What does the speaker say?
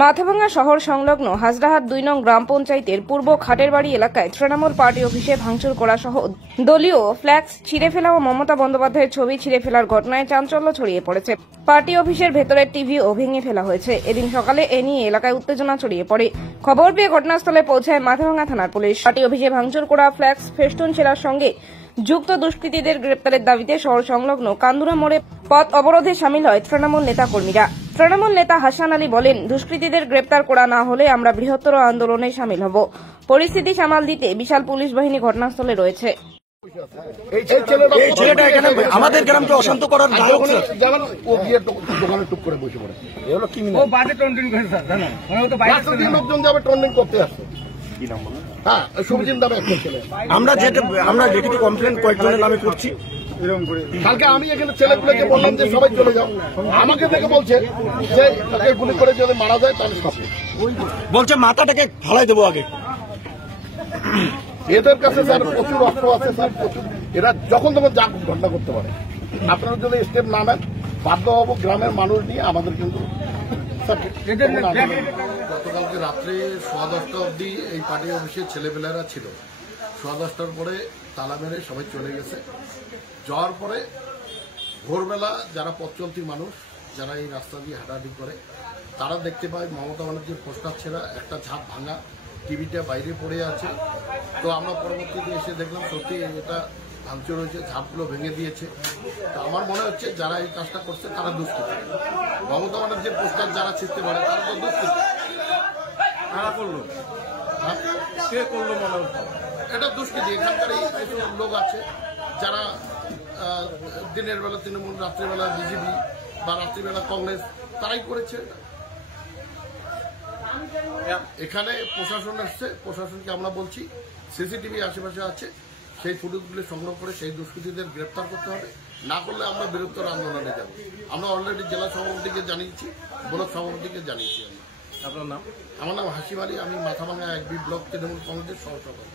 মাথাভাঙ্গা শহর সংলগ্ন হাজরাহাট ২ নং গ্রাম পঞ্চায়েতের পূর্ব খাটেরবাড়ি এলাকায় তৃণমূল পার্টি অফিসে ভাঙচুর করা সহ দলীয় ফ্ল্যাক্স ছিঁড়ে ফেলা ও মমতা বন্দ্যোপাধ্যায়ের ছবি ছিঁড়ে ফেলার ঘটনায় চাঞ্চল্য ছড়িয়ে পড়েছে। পার্টি অফিসের ভেতরের টিভিও ভেঙে ফেলা হয়েছে। এদিন সকালে এ নিয়ে এলাকায় উত্তেজনা ছড়িয়ে পড়ে। খবর পেয়ে ঘটনাস্থলে পৌঁছায় মাথাভাঙ্গা থানার পুলিশ। পার্টি অফিসে ভাঙচুর করা ফ্ল্যাক্স ফেস্টুন ছেঁড়ার সঙ্গে যুক্ত দুষ্কৃতীদের গ্রেপ্তারের দাবিতে শহর সংলগ্ন কান্দুরা মোড়ে পথ অবরোধে সামিল হয় তৃণমূল নেতাকর্মীরা। তৃণমূল নেতা হাসান আলী বলেন, দুষ্কৃতীদের গ্রেপ্তার করা না হলে আমরা বৃহত্তর আন্দোলনে সামিল হব। পরিস্থিতি সামাল দিতে বিশাল পুলিশ বাহিনী ঘটনাস্থলে রয়েছে। আমাদের গ্রামকে অশান্ত করার দোকানে টুক করে বসে পড়ে লোকজন যাবে ট্রেন্ডিং করতে আসছে। হ্যাঁ, সুবিজিন দামে একটা ছেলে। আমরা যেটি কমপ্লেন কয়েকজনের নামে করছি। কালকে আমি এখানে ছেলেগুলোকে বললাম যে সবাই চলে যাও, আমাকে দেখে বলছে যে গুলি করে যদি মারা যায় তাহলে সব বলছে মাথাটাকে ফালাই দেবো আগে। এদের কাছে স্যার প্রচুর অস্ত্র আছে স্যার, প্রচুর। এরা যখন তখন যা ঘটনা করতে পারে। আপনারা যদি স্টেপ না নেন বাধ্য হব গ্রামের মানুষ নিয়ে আমাদের কিন্তু। গতকালকে রাত্রে 10:15 অবধি এই পার্টি অফিসে ছেলেপেলেরা ছিল। 10:15টার পরে তালা মেরে সবাই চলে গেছে। যাওয়ার পরে ভোরবেলা যারা পথ চলতি মানুষ, যারা এই রাস্তা দিয়ে হাঁটাহাঁটি করে, তারা দেখতে পায় মমতা ব্যানার্জির পোস্টার ছেঁড়া, একটা ঝাঁপ ভাঙা, টিভিটা বাইরে পড়ে আছে। তো আমরা পরবর্তীতে এসে দেখলাম সত্যি এটা ভাঙচুর হয়েছে, ঝাঁপগুলো ভেঙে দিয়েছে। তো আমার মনে হচ্ছে যারা এই কাজটা করছে তারা দুষ্কৃতী। মমতা ব্যানার্জির পোস্টার যারা ছিঁড়তে পারে তারা তো দুষ্কৃতী। কারা করলো? হ্যাঁ, কে করলো মনে হচ্ছে? এটা দুষ্কৃতী। এখানকারই কিছু লোক আছে যারা দিনের বেলা তৃণমূল, রাত্রিবেলা বিজেপি বা রাত্রিবেলা কংগ্রেস, তারাই করেছে। এখানে প্রশাসন আসছে, প্রশাসনকে আমরা বলছি সিসিটিভি আশেপাশে আছে, সেই ফুটেজগুলো সংগ্রহ করে সেই দুষ্কৃতীদের গ্রেপ্তার করতে হবে। না করলে আমরা বৃহত্তর আন্দোলনে যাব। আমরা অলরেডি জেলা সভাপতিকে জানিয়েছি, ব্লক সভাপতিকে জানিয়েছি। আপনার নাম? আমার নাম হাসিম আলী, আমি মাথাভাঙ্গা 1B ব্লক তৃণমূল কংগ্রেসের সহসভাপতি।